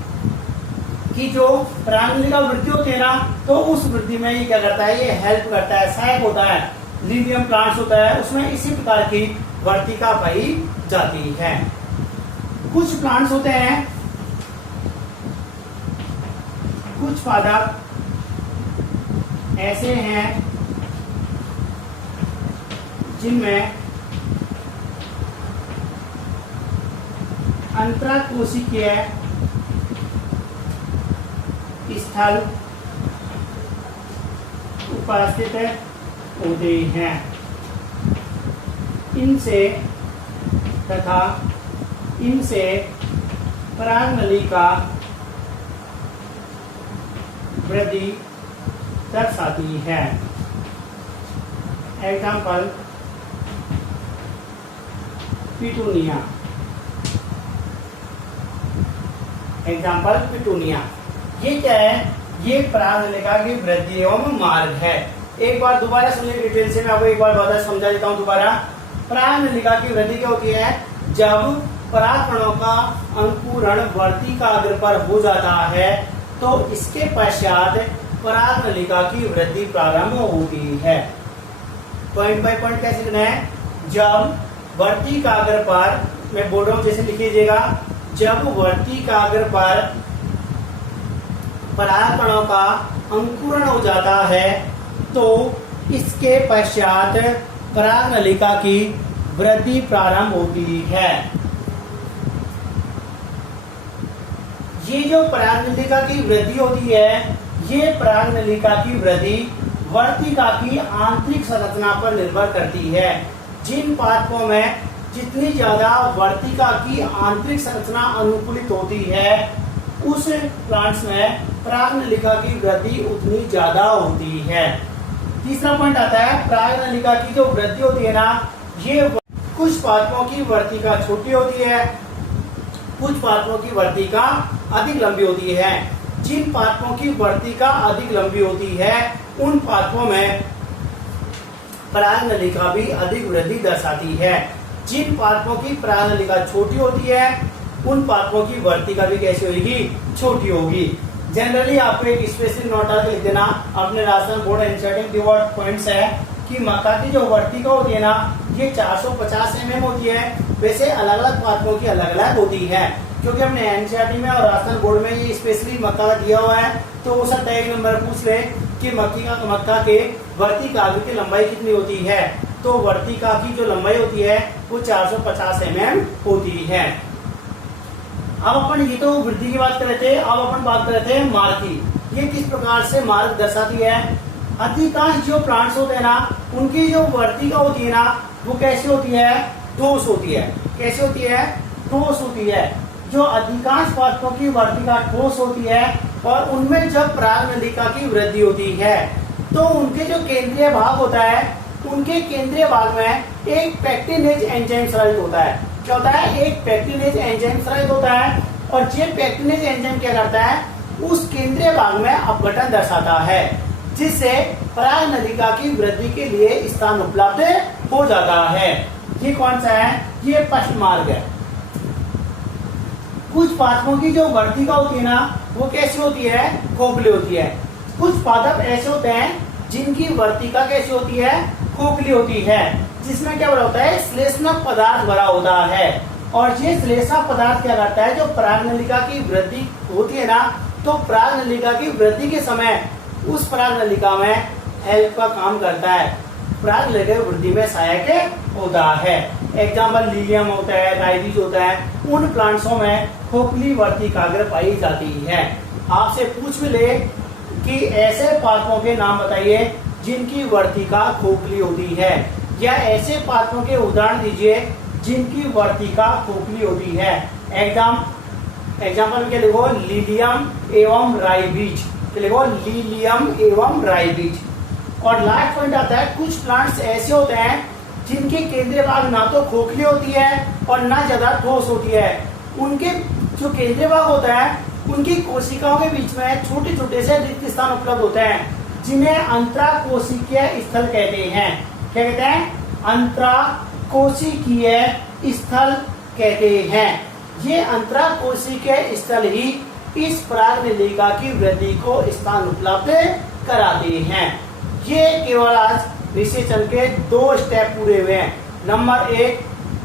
कि जो पराग नलिका वृद्धि होती है ना, तो उस वृद्धि में ये क्या करता है? ये हेल्प करता है, सहायक होता है। लीलियम प्लांट्स होता है उसमें इसी प्रकार की वर्तिका पाई जाती है। कुछ प्लांट्स होते हैं, कुछ पादप ऐसे हैं जिनमें अंतराकोशिकीय स्थल उपस्थित होते हैं। इनसे पराग नलिका वृद्धि दर्शाती है। Example petunia, example petunia. ये क्या है? ये परागनलिका की वृद्धि एवं मार्ग है। एक बार दोबारा समझिए डिटेल से, मैं आपको एक बार दोबारा समझा देता हूँ दोबारा। परागनलिका की वृद्धि क्या होती है? जब परागकणों का अंकुरण वर्तिकाग्र पर हो जाता है तो इसके पश्चात परागनलिका की वृद्धि प्रारंभ होती है। पॉइंट बाय पॉइंट कैसे लिखना है? जब वर्तिकाग्र पर, मैं बोल रहा हूं जैसे लिख लीजिएगा, जब वर्तिकाग्र पर परागकणों का अंकुरण हो जाता है तो इसके पश्चात परागनलिका की वृद्धि प्रारंभ होती है। ये जो परागनलिका की वृद्धि होती है, ये परागनलिका की वृद्धि वर्तिका की आंतरिक संरचना पर निर्भर करती है। जिन पादपों में जितनी ज्यादा वर्तिका की आंतरिक संरचना अनुकूलित होती है उस प्लांट्स में परागनलिका की वृद्धि उतनी ज्यादा होती है। तीसरा पॉइंट आता है, परागनलिका की जो वृद्धि होती है ना, ये कुछ पादपों की वर्तिका छोटी होती है, कुछ पादपों की वर्तिका अधिक लंबी होती है। जिन पादपों की वर्तिका अधिक लंबी होती है उन पादपों में परागनलिका भी अधिक वृद्धि दर्शाती है। जिन पादपों की परागनलिका छोटी होती है उन पादपों की वर्तिका भी कैसी होगी? छोटी होगी। जनरली आपको एक स्पेशल नोट लिख देना अपने Rajasthan board NCERT keyword points है कि मक्का की जो वर्तिका होती है ना, ये 450 mm होती है। वैसे अलग अलग पादपों की अलग अलग होती है, क्योंकि हमने एनसीईआरटी में और राजस्थान बोर्ड में ये स्पेशली मक्का का दिया हुआ है। तो वो सकता है एक नंबर पूछ ले कि मक्का के वर्तिकाग्र की लंबाई कितनी होती है, तो वर्तिका की जो लंबाई होती है वो 450 mm होती है। अब अपन ये तो वृद्धि की बात कर रहे थे, अब अपन बात कर रहे थे मार्ग की। ये किस प्रकार से मार्ग दर्शाती है? अधिकांश जो प्लांट्स होते हैं ना, उनकी जो वर्तिका होती है ना, वो कैसी होती है? ठोस होती है। कैसी होती है? ठोस होती है। जो अधिकांश पादपों की वर्तिका ठोस होती है और उनमें जब परागनलिका की वृद्धि होती है तो उनके जो केंद्रीय भाग होता है, उनके केंद्रीय भाग में एक पैक्टिनेज एंजाइम स्रावित होता है। क्या होता है? एक पैक्टिनेज एंजाइम स्रावित होता है और ये पैक्टिनेज एंजाइम क्या करता है? उस केंद्रीय भाग में अपघटन दर्शाता है, जिससे परागनलिका की वृद्धि के लिए स्थान उपलब्ध हो जाता है। ये कौन सा है? ये पश्च मार्ग है। कुछ पादपों की जो वर्तिका होती है ना, वो कैसी होती है? खोखली होती है। कुछ पादप ऐसे होते हैं जिनकी वर्तिका कैसी होती है? खोखली होती है, जिसमें क्या भरा होता है? श्लेष्मक पदार्थ भरा होता है। और ये श्लेष्मक पदार्थ क्या करता है? जो परागनलिका की वृद्धि होती है ना, तो परागनलिका की वृद्धि के समय उस परागनलिका में हेल्प का काम करता है, परागनलिका की वृद्धि में सहायक होता है। एग्जाम्पल लीलियम होता है, राइबिज होता है, उन प्लांट्सों में खोखली वर्तिकाग्र पाई जाती है। आपसे पूछ भी ले कि ऐसे पादपों के नाम बताइए जिनकी वर्तिका खोखली होती है, या ऐसे पादपों के उदाहरण दीजिए जिनकी वर्तिका खोखली होती है। एग्जाम्पल के लिखो लीलियम एवं राइबिज, लिखो लीलियम एवं राइबिज। और लास्ट पॉइंट आता है, कुछ प्लांट्स ऐसे होते हैं जिनके केंद्रीय भाग ना तो खोखली होती है और ना ज्यादा ठोस होती है। उनके जो केंद्रीय भाग होता है, उनकी कोशिकाओं के बीच में छोटे छोटे से रिक्त स्थान उपलब्ध होते हैं, जिन्हें अंतराकोशिकीय स्थल कहते हैं। क्या कहते हैं? अंतराकोशिकीय स्थल कहते हैं। ये अंतराकोशिकीय स्थल ही इस परागनलिका की वृद्धि को स्थान उपलब्ध कराते हैं। ये केवल आज विशेषण के 2 स्टेप पूरे हुए हैं। नंबर 1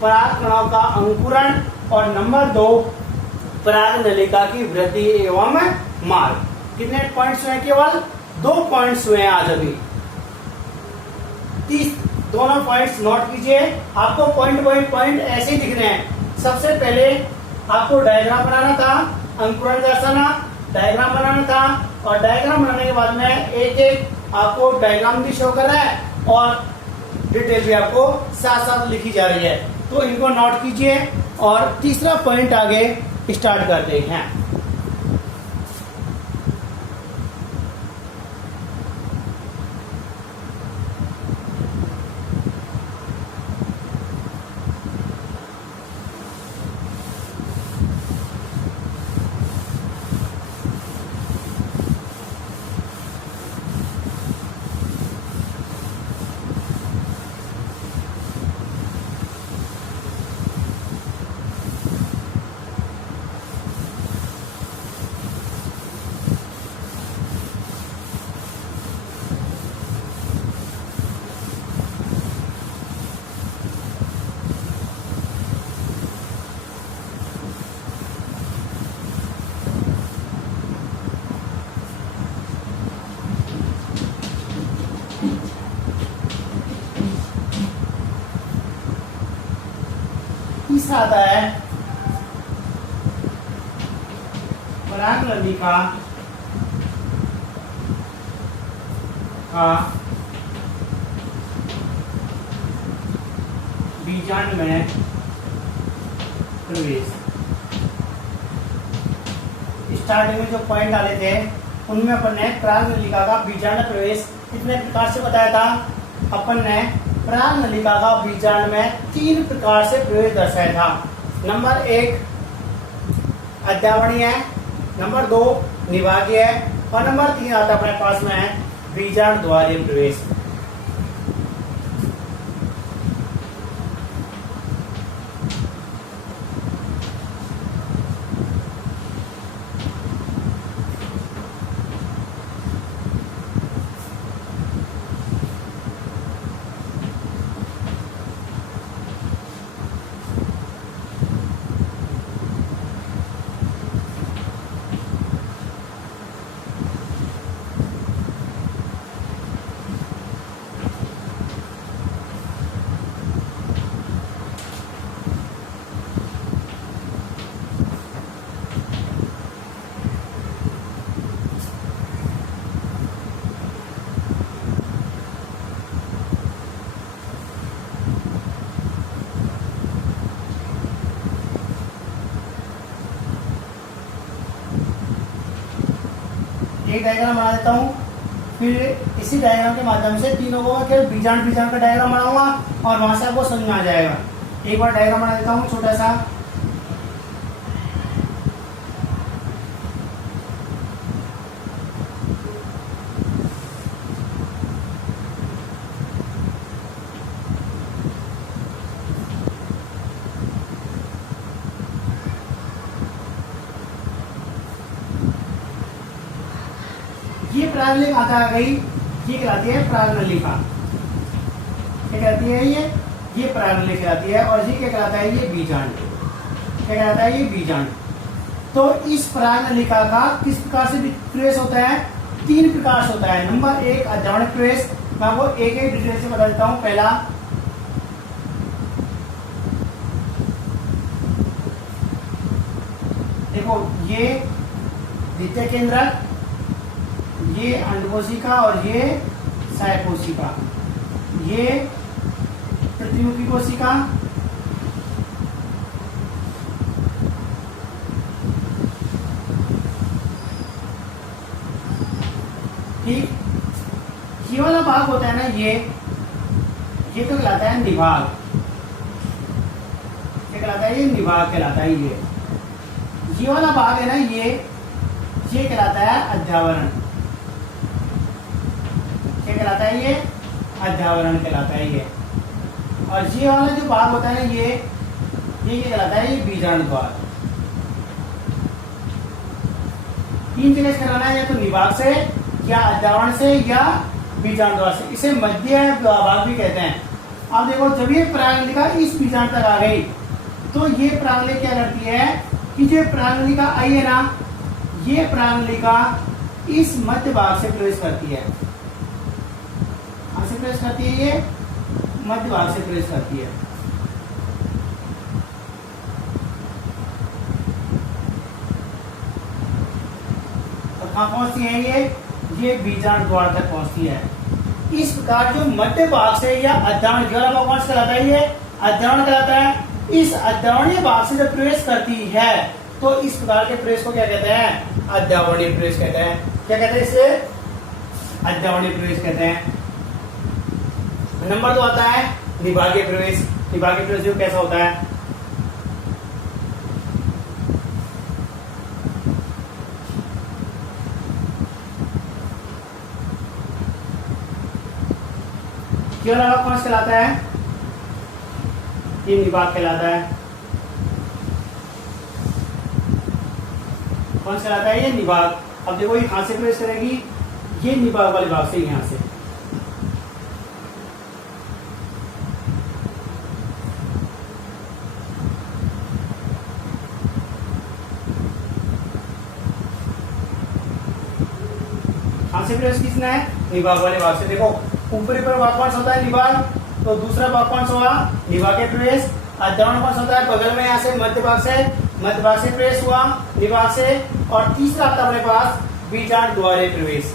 परागकणों का अंकुरण और नंबर 2 परागनलिका की वृद्धि एवं मार्ग। कितने पॉइंट्स हुए? केवल 2 पॉइंट्स हुए हैं आज अभी। 30 दोनों पॉइंट्स नोट कीजिए। आपको पॉइंट बाय पॉइंट ऐसे लिखने हैं। सबसे पहले आपको डायग्राम बनाना था, अंकुरण दर्शाना, डायग्राम बनाना था, और डायग्राम बनाने के बाद में एक एक आपको डायग्राम भी शो कर रहा है और डिटेल भी आपको साथ साथ लिखी जा रही है, तो इनको नोट कीजिए। और तीसरा पॉइंट आगे स्टार्ट करते हैं। तीसरा आता है परागनलिका का बीजांड में प्रवेश। स्टार्टिंग में जो पॉइंट डाले थे उनमें अपन ने परागनलिका का बीजांड प्रवेश कितने प्रकार से बताया था। अपन ने परागनलिका का बीजांड में 3 प्रकार से प्रवेश दर्शाया था। नंबर 1 अध्यावरणीय, नंबर 2 निभागीय और नंबर 3 आता अपने पास में है बीजांड द्वारीय प्रवेश। एक डायग्राम बना देता हूँ, फिर इसी डायग्राम के माध्यम से तीनों को मैं बीजांड का डायग्राम बनाऊंगा और वहां से आपको समझ में आ जाएगा। एक बार डायग्राम बना देता हूँ छोटा सा। ये परागनलिका आ गई, ये कहलाती है परागनलिका। क्या कहलाती है ये परागनलिका कहलाती है। और ये क्या कहलाता है, ये बीजांड। क्या कहलाता है, ये बीजांड। तो इस परागनलिका का किस प्रकार से प्रवेश होता है, 3 प्रकार से होता है। नंबर 1 अध्यावरणिक प्रवेश। मैं आपको एक एक डिटेल से बता देता हूँ। पहला देखो, ये द्वितीय केंद्रक, ये अंडकोशिका और ये सहायकोशिका, ये प्रतिमुखी कोशिका, ठीक। ये वाला भाग होता है ना, ये तो कहलाता है निभाग। क्या कहलाता है, ये निभाग कहलाता है। ये वाला भाग है ना, ये कहलाता है अध्यावरण। क्या कहलाता है, ये अध्यावरण कहलाता है ये। और ये वाला जो भाग होता है ना, ये क्या कहलाता है, ये बीजांड द्वार। 3 जगह से कराना है, या तो निभाग से या अध्यावरण से या बीजांड द्वार से। इसे मध्य भाग भी कहते हैं। अब देखो, जब ये परागनलिका इस बीजांड तक आ गई तो ये परागनलिका क्या करती है कि जो परागनलिका आई है ना, ये परागनलिका इस मध्य भाग से प्रवेश करती है। से प्रवेश करती है, ये मध्य भाग से प्रवेश करती है। और कहां पहुंचती है, ये बीजांड द्वार तक पहुंचती है। इस प्रकार जो मध्य भाग से या अध्यावरण कौन सा कहलाता है, ये अध्यावरण कहलाता है। इस अध्यावरणीय भाग से जब प्रवेश करती है तो इस प्रकार के प्रवेश को क्या कहते हैं, अध्यावरणीय प्रवेश कहते हैं। क्या कहते हैं, इसे अध्यावरणीय प्रवेश कहते हैं। नंबर 2 आता है निभागीय प्रवेश। निभागीय प्रवेश जो कैसा होता है, केवल भाग कौन सा कहलाता है, ये निभाग कहलाता है। कौन सा कहलाता है, ये निभाग। अब देखो, ये कहां से प्रवेश करेगी, ये निभाग वाले भाग से, यहां से। से प्रवेश किसने है, निभाग वाले भाग से। देखो, ऊपरी पर भाग कौन सा होता है, निभाग। तो दूसरा भाग कौन सा हुआ, निभागीय प्रवेश। अद्यावरण कौन सा होता है? बगल में यहाँ से मध्य भाग से प्रवेश हुआ, निभाग से। और तीसरा आता है अपने पास बीजांड द्वारे प्रवेश।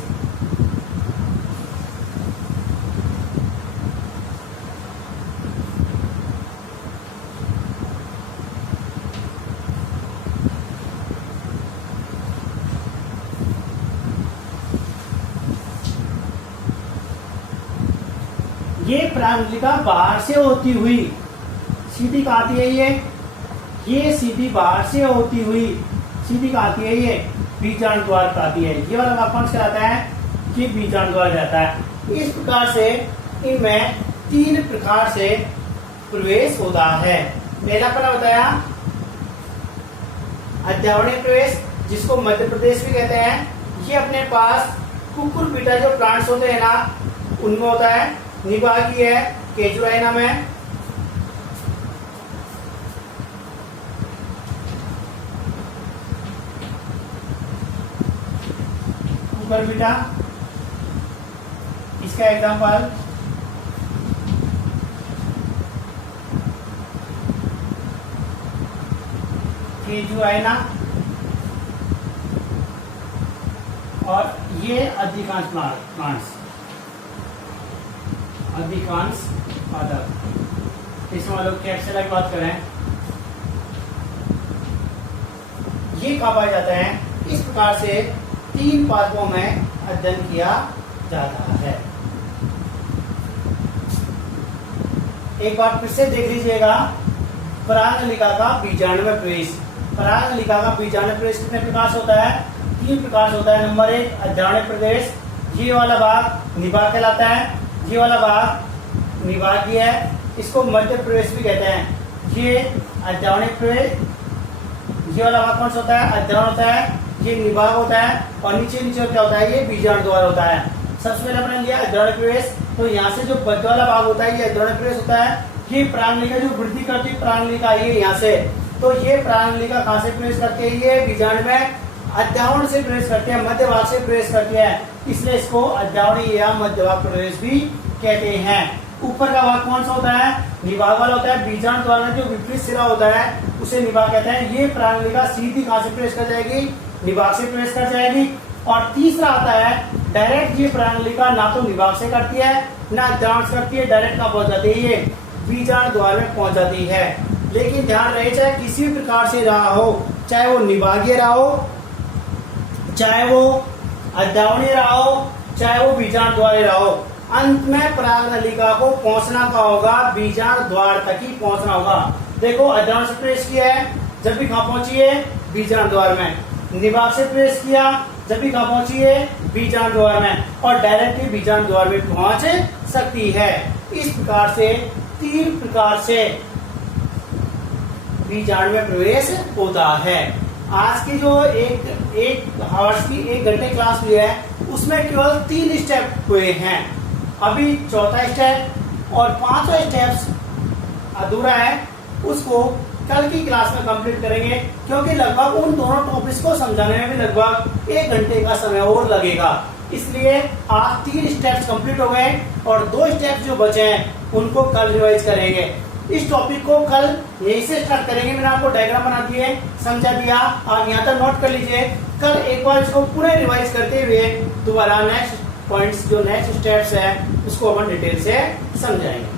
ये प्राणलिका बाहर से होती हुई सीधी कहाँ आती है? ये सीधी बाहर से होती हुई सीधी कहाँ आती है? ये बीजांड द्वार पर आती है। ये वाला भाग कौन सा कहलाता है? ये बीजांड द्वार कहलाता है। इस प्रकार से इनमें 3 प्रकार से प्रवेश होता है। पहला अपना बताया अद्यावरणीय प्रवेश, जिसको मध्य प्रदेश भी कहते हैं। ये अपने पास कुकुरबिटा जो प्लांट्स होते हैं ना, उनमें होता है। निभागीय है, केजुआइनम है। कुकुरबिटा, इसका एग्जांपल केजुआइना। और ये अधिकांश प्लांट्स, अधिकांश पादप। इसमें हम लोग कैप्सुला की बात करें, ये कहा पाया जाता है। इस प्रकार से 3 पादपों में अध्ययन किया जाता है। एक बार फिर से देख लीजिएगा, परागनलिका का बीजांड में प्रवेश। परागनलिका का बीजांड में प्रवेश कितने प्रकार से होता है? 3 प्रकार से होता है। नंबर 1 अद्यावरणीय प्रवेश, ये वाला भाग निभाग कहलाता है। ये वाला भाग निभागीय है, इसको मध्य प्रवेश भी कहते हैं। ये अद्यावरणीय प्रवेश, ये वाला भाग कौन सा होता है? अद्यावरण होता है। ये निभाग होता है। और नीचे क्या होता है? ये बीजांड द्वार होता है। सबसे पहले अपने लिया अद्यावरणीय प्रवेश, तो यहाँ से जो मध्य वाला भाग होता है ये अद्यावरणीय प्रवेश होता है। ये प्राणलिका जो वृद्धि करती है, प्राणलिका ये यहाँ से, तो ये प्राणलिका कहाँ से प्रवेश करती है? ये बीजांड में अद्यावरण से प्रवेश करते हैं, मध्य भाग से प्रवेश करते हैं, इसलिए इसको अद्यावरणीय या मध्य भाग प्रवेश भी कहते हैं। ऊपर का भाग कौन सा होता है? निभाग वाला होता है। बीजांड द्वार में जो विपरीत सिरा होता है उसे निभाग कहते हैं। ये प्राणलिका सीधी कहाँ से प्रवेश कर जाएगी? निभाग से प्रवेश कर जाएगी। और तीसरा आता है डायरेक्ट, ये प्राणलिका ना तो निभाग से करती है ना अद्यावरण से करती है, डायरेक्ट कहाँ पहुंच जाती है? ये बीजांड द्वार में पहुंच जाती है। लेकिन ध्यान रहे, चाहे किसी भी प्रकार से रहा हो, चाहे वो निभागीय रहा हो, चाहे वो अद्यावरणीय रहा हो, चाहे वो बीजांड द्वार रहा हो, अंत में परागनलिका को पहुंचना का होगा, बीजांड द्वार तक ही पहुंचना होगा। देखो अद्यावरण से प्रवेश किया है, जब भी कहाँ पहुंची है? बीजांड द्वार में। निभाग से प्रवेश किया, जब भी कहाँ पहुंची है? बीजांड द्वार में। और डायरेक्टली बीजांड द्वार में पहुंच सकती है। इस प्रकार से 3 प्रकार से बीजांड में प्रवेश होता है। आज की जो एक आवर्स की 1 घंटे क्लास हुई है, उसमें केवल 3 स्टेप हुए हैं। अभी 4था स्टेप और 5वां स्टेप अधूरा है, उसको कल की क्लास में कंप्लीट करेंगे, क्योंकि लगभग उन दोनों टॉपिक्स को समझाने में भी लगभग 1 घंटे का समय और लगेगा। इसलिए आज 3 स्टेप्स कंप्लीट हो गए और 2 स्टेप्स जो बचे हैं उनको कल रिवाइज करेंगे। इस टॉपिक को कल यहीं से स्टार्ट करेंगे। मैंने आपको डायग्राम बना दिए, समझा दिया, आप यहाँ तक नोट कर लीजिए। कल एक बार इसको पूरे रिवाइज करते हुए दोबारा नेक्स्ट पॉइंट्स जो नेक्स्ट स्टेप्स है उसको अपन डिटेल से समझाएंगे।